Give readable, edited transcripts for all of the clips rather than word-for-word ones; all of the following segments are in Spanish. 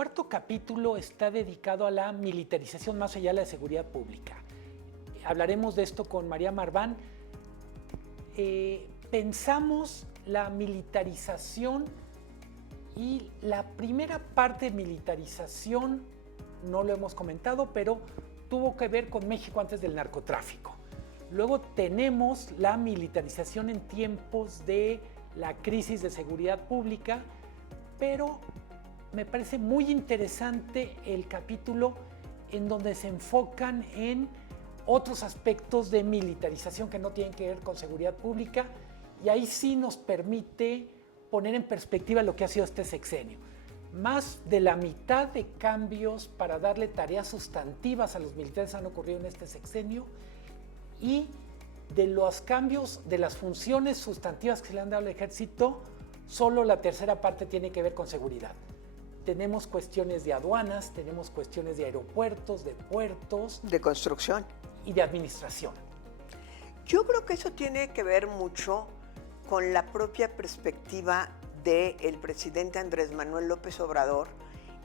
cuarto capítulo está dedicado a la militarización más allá de la seguridad pública. Hablaremos de esto con María Marván. Pensamos la militarización y la primera parte de militarización, no lo hemos comentado, pero tuvo que ver con México antes del narcotráfico. Luego tenemos la militarización en tiempos de la crisis de seguridad pública, pero me parece muy interesante el capítulo en donde se enfocan en otros aspectos de militarización que no tienen que ver con seguridad pública, y ahí sí nos permite poner en perspectiva lo que ha sido este sexenio. Más de la mitad de cambios para darle tareas sustantivas a los militares han ocurrido en este sexenio, y de los cambios de las funciones sustantivas que se le han dado al ejército, solo la tercera parte tiene que ver con seguridad. Tenemos cuestiones de aduanas, tenemos cuestiones de aeropuertos, de puertos. De construcción. Y de administración. Yo creo que eso tiene que ver mucho con la propia perspectiva del presidente Andrés Manuel López Obrador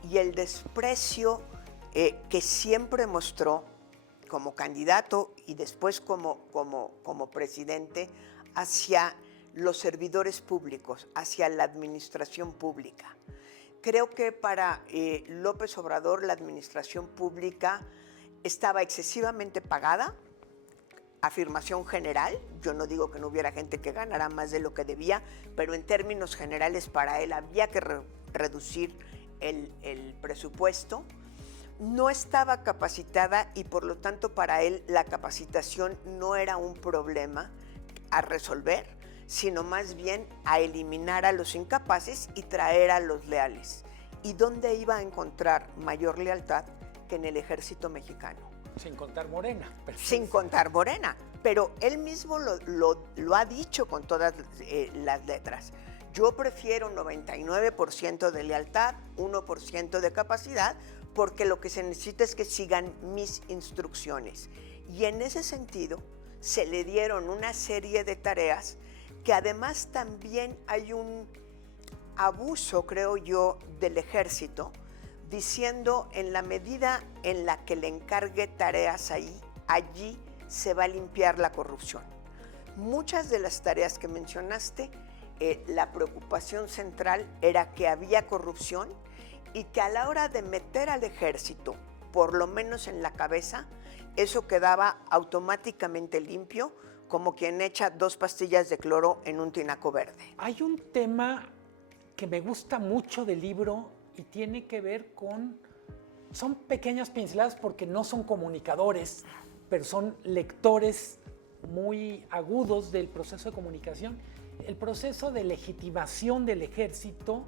y el desprecio que siempre mostró como candidato y después como presidente hacia los servidores públicos, hacia la administración pública. Creo que para López Obrador la administración pública estaba excesivamente pagada, afirmación general. Yo no digo que no hubiera gente que ganara más de lo que debía, pero en términos generales para él había que reducir el presupuesto. No estaba capacitada y por lo tanto para él la capacitación no era un problema a resolver, sino más bien a eliminar a los incapaces y traer a los leales. ¿Y dónde iba a encontrar mayor lealtad que en el ejército mexicano? Sin contar Morena. Sin contar Morena, pero él mismo lo ha dicho con todas las letras. Yo prefiero 99% de lealtad, 1% de capacidad, porque lo que se necesita es que sigan mis instrucciones. Y en ese sentido, se le dieron una serie de tareas que además también hay un abuso, creo yo, del ejército, diciendo en la medida en la que le encargue tareas allí se va a limpiar la corrupción. Muchas de las tareas que mencionaste, la preocupación central era que había corrupción y que a la hora de meter al ejército, por lo menos en la cabeza, eso quedaba automáticamente limpio, como quien echa 2 pastillas de cloro en un tinaco verde. Hay un tema que me gusta mucho del libro y tiene que ver con, son pequeñas pinceladas porque no son comunicadores, pero son lectores muy agudos del proceso de comunicación, el proceso de legitimación del ejército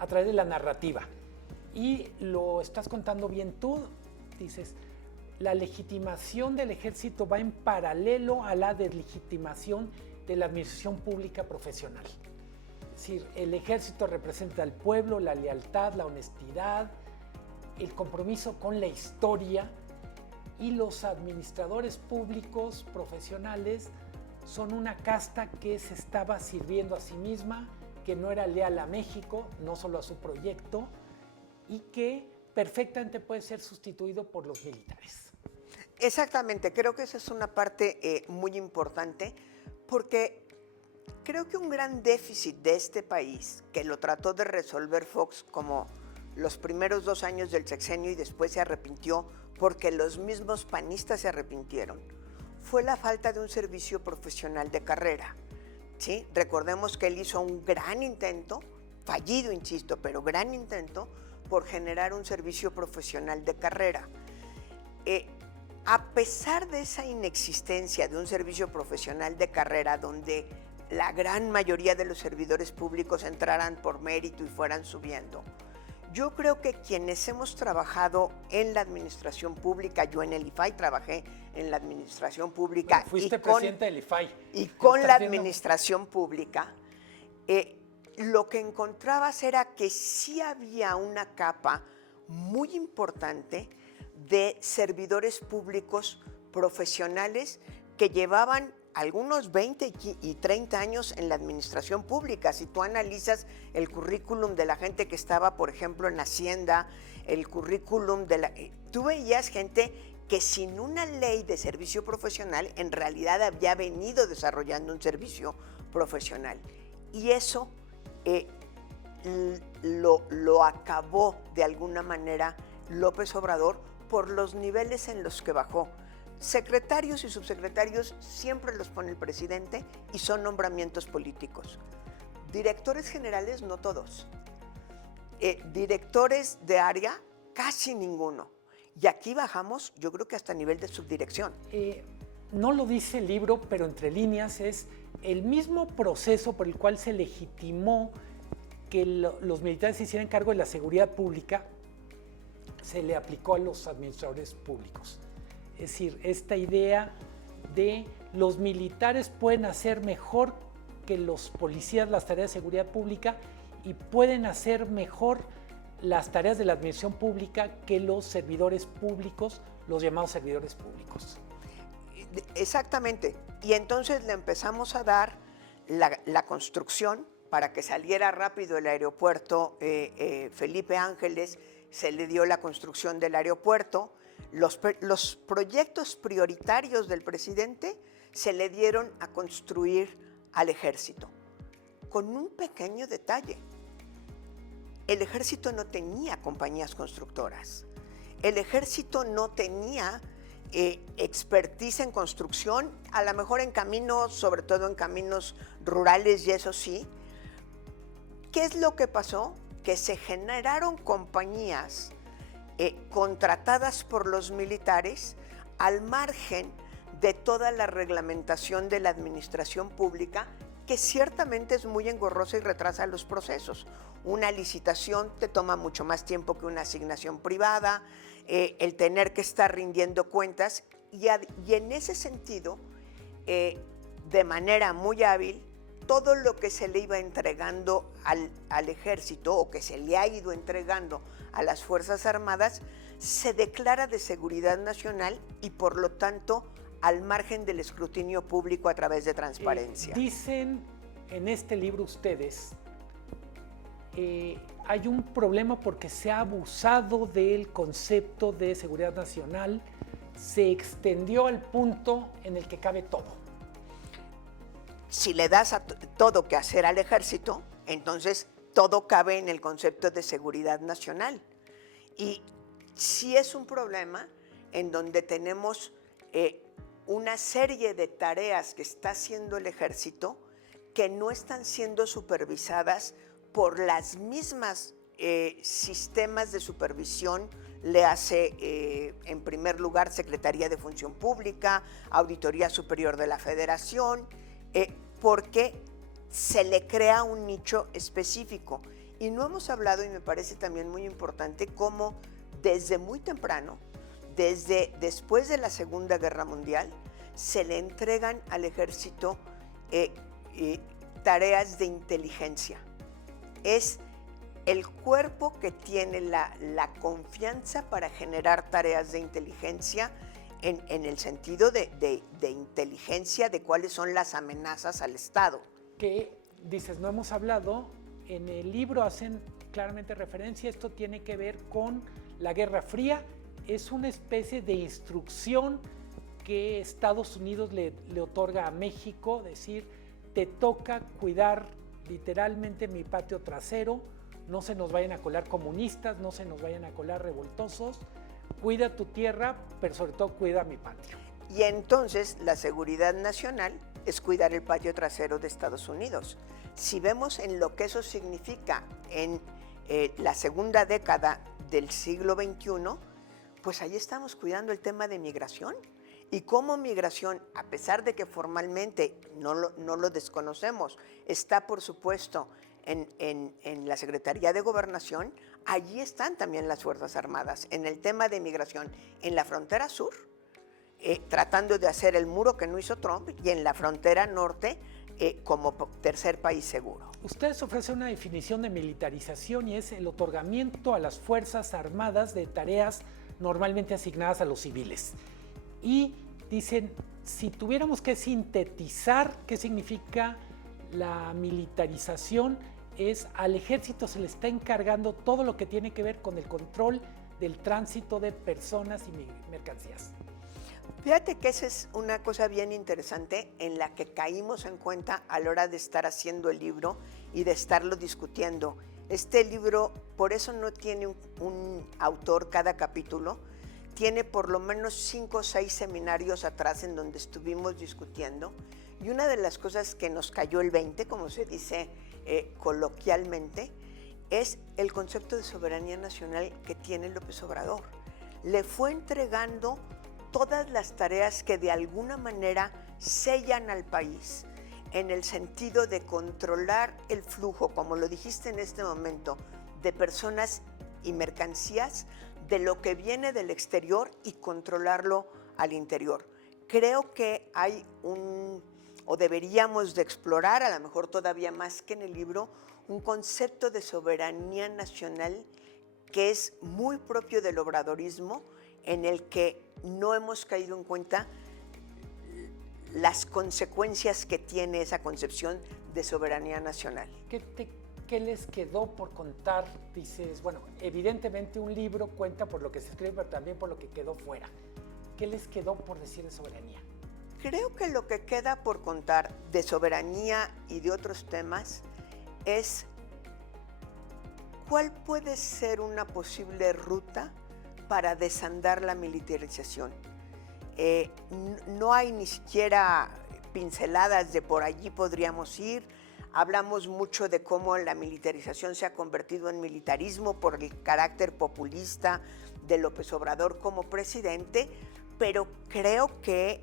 a través de la narrativa. Y lo estás contando bien tú, dices, la legitimación del ejército va en paralelo a la deslegitimación de la administración pública profesional. Es decir, el ejército representa al pueblo, la lealtad, la honestidad, el compromiso con la historia, y los administradores públicos profesionales son una casta que se estaba sirviendo a sí misma, que no era leal a México, no solo a su proyecto, y que perfectamente puede ser sustituido por los militares. Exactamente, creo que esa es una parte muy importante, porque creo que un gran déficit de este país, que lo trató de resolver Fox como los primeros 2 años del sexenio y después se arrepintió porque los mismos panistas se arrepintieron, fue la falta de un servicio profesional de carrera. ¿Sí? Recordemos que él hizo un gran intento, fallido, insisto, pero gran intento por generar un servicio profesional de carrera. A pesar de esa inexistencia de un servicio profesional de carrera donde la gran mayoría de los servidores públicos entraran por mérito y fueran subiendo, yo creo que quienes hemos trabajado en la administración pública, yo en el IFAI trabajé en la administración pública. Bueno, fuiste presidente del IFAI. Y con la administración pública, lo que encontrabas era que sí había una capa muy importante de servidores públicos profesionales que llevaban algunos 20 y 30 años en la administración pública. Si tú analizas el currículum de la gente que estaba, por ejemplo, en Hacienda, el currículum de la... Tú veías gente que sin una ley de servicio profesional en realidad había venido desarrollando un servicio profesional. Y eso lo acabó de alguna manera López Obrador por los niveles en los que bajó. Secretarios y subsecretarios siempre los pone el presidente y son nombramientos políticos. Directores generales, no todos. Directores de área, casi ninguno. Y aquí bajamos, yo creo que hasta nivel de subdirección. No lo dice el libro, pero entre líneas es el mismo proceso por el cual se legitimó que los militares se hicieran cargo de la seguridad pública, se le aplicó a los administradores públicos. Es decir, esta idea de los militares pueden hacer mejor que los policías las tareas de seguridad pública y pueden hacer mejor las tareas de la administración pública que los servidores públicos, los llamados servidores públicos. Exactamente. Y entonces le empezamos a dar la construcción para que saliera rápido el aeropuerto Felipe Ángeles, se le dio la construcción del aeropuerto. Los proyectos prioritarios del presidente se le dieron a construir al ejército, con un pequeño detalle. El ejército no tenía compañías constructoras, el ejército no tenía expertise en construcción, a lo mejor en caminos, sobre todo en caminos rurales, y eso sí. ¿Qué es lo que pasó? Que se generaron compañías contratadas por los militares al margen de toda la reglamentación de la administración pública, que ciertamente es muy engorrosa y retrasa los procesos. Una licitación te toma mucho más tiempo que una asignación privada, el tener que estar rindiendo cuentas, y en ese sentido, de manera muy hábil, todo lo que se le iba entregando al ejército o que se le ha ido entregando a las Fuerzas Armadas se declara de seguridad nacional y por lo tanto al margen del escrutinio público a través de transparencia. Dicen en este libro ustedes, hay un problema porque se ha abusado del concepto de seguridad nacional, se extendió al punto en el que cabe todo. Si le das todo que hacer al ejército, entonces todo cabe en el concepto de seguridad nacional. Y sí es un problema en donde tenemos una serie de tareas que está haciendo el ejército que no están siendo supervisadas por las mismas sistemas de supervisión. Le hace, en primer lugar, Secretaría de Función Pública, Auditoría Superior de la Federación, porque se le crea un nicho específico. Y no hemos hablado, y me parece también muy importante, cómo desde muy temprano, desde después de la Segunda Guerra Mundial, se le entregan al ejército tareas de inteligencia. Es el cuerpo que tiene la confianza para generar tareas de inteligencia en el sentido de inteligencia de cuáles son las amenazas al Estado. Que dices, no hemos hablado, en el libro hacen claramente referencia, esto tiene que ver con la Guerra Fría, es una especie de instrucción que Estados Unidos le otorga a México, decir, te toca cuidar literalmente mi patio trasero, no se nos vayan a colar comunistas, no se nos vayan a colar revoltosos, cuida tu tierra, pero sobre todo cuida mi patio. Y entonces la seguridad nacional es cuidar el patio trasero de Estados Unidos. Si vemos en lo que eso significa en la segunda década del siglo XXI, pues ahí estamos cuidando el tema de migración. Y cómo migración, a pesar de que formalmente no lo desconocemos, está por supuesto en la Secretaría de Gobernación, allí están también las Fuerzas Armadas en el tema de migración, en la frontera sur, tratando de hacer el muro que no hizo Trump, y en la frontera norte como tercer país seguro. Ustedes ofrecen una definición de militarización y es el otorgamiento a las Fuerzas Armadas de tareas normalmente asignadas a los civiles. Y dicen, si tuviéramos que sintetizar qué significa la militarización, es al ejército se le está encargando todo lo que tiene que ver con el control del tránsito de personas y mercancías. Fíjate que esa es una cosa bien interesante en la que caímos en cuenta a la hora de estar haciendo el libro y de estarlo discutiendo. Este libro, por eso no tiene un autor cada capítulo, tiene por lo menos 5 o 6 seminarios atrás en donde estuvimos discutiendo, y una de las cosas que nos cayó el 20, como se dice coloquialmente, es el concepto de soberanía nacional que tiene López Obrador. Le fue entregando todas las tareas que de alguna manera sellan al país, en el sentido de controlar el flujo, como lo dijiste en este momento, de personas y mercancías, de lo que viene del exterior y controlarlo al interior. Creo que hay o deberíamos de explorar, a lo mejor todavía más que en el libro, un concepto de soberanía nacional que es muy propio del obradorismo, en el que no hemos caído en cuenta las consecuencias que tiene esa concepción de soberanía nacional. ¿Qué les quedó por contar? Dices, bueno, evidentemente un libro cuenta por lo que se escribe, pero también por lo que quedó fuera. ¿Qué les quedó por decir de soberanía? Creo que lo que queda por contar de soberanía y de otros temas es cuál puede ser una posible ruta para desandar la militarización. No hay ni siquiera pinceladas de por allí podríamos ir. Hablamos mucho de cómo la militarización se ha convertido en militarismo por el carácter populista de López Obrador como presidente, pero creo que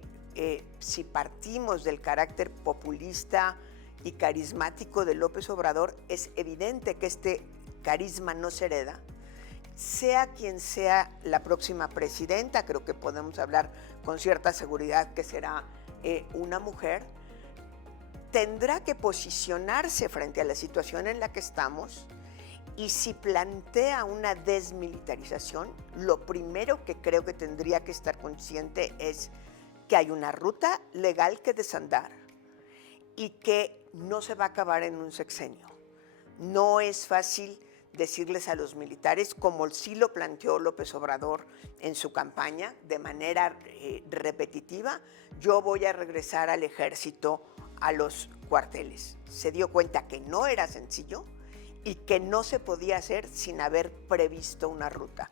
si partimos del carácter populista y carismático de López Obrador, es evidente que este carisma no se hereda. Sea quien sea la próxima presidenta, creo que podemos hablar con cierta seguridad que será una mujer, tendrá que posicionarse frente a la situación en la que estamos, y si plantea una desmilitarización, lo primero que creo que tendría que estar consciente es que hay una ruta legal que desandar y que no se va a acabar en un sexenio. No es fácil decirles a los militares, como sí lo planteó López Obrador en su campaña de manera repetitiva, yo voy a regresar al ejército, a los cuarteles. Se dio cuenta que no era sencillo y que no se podía hacer sin haber previsto una ruta.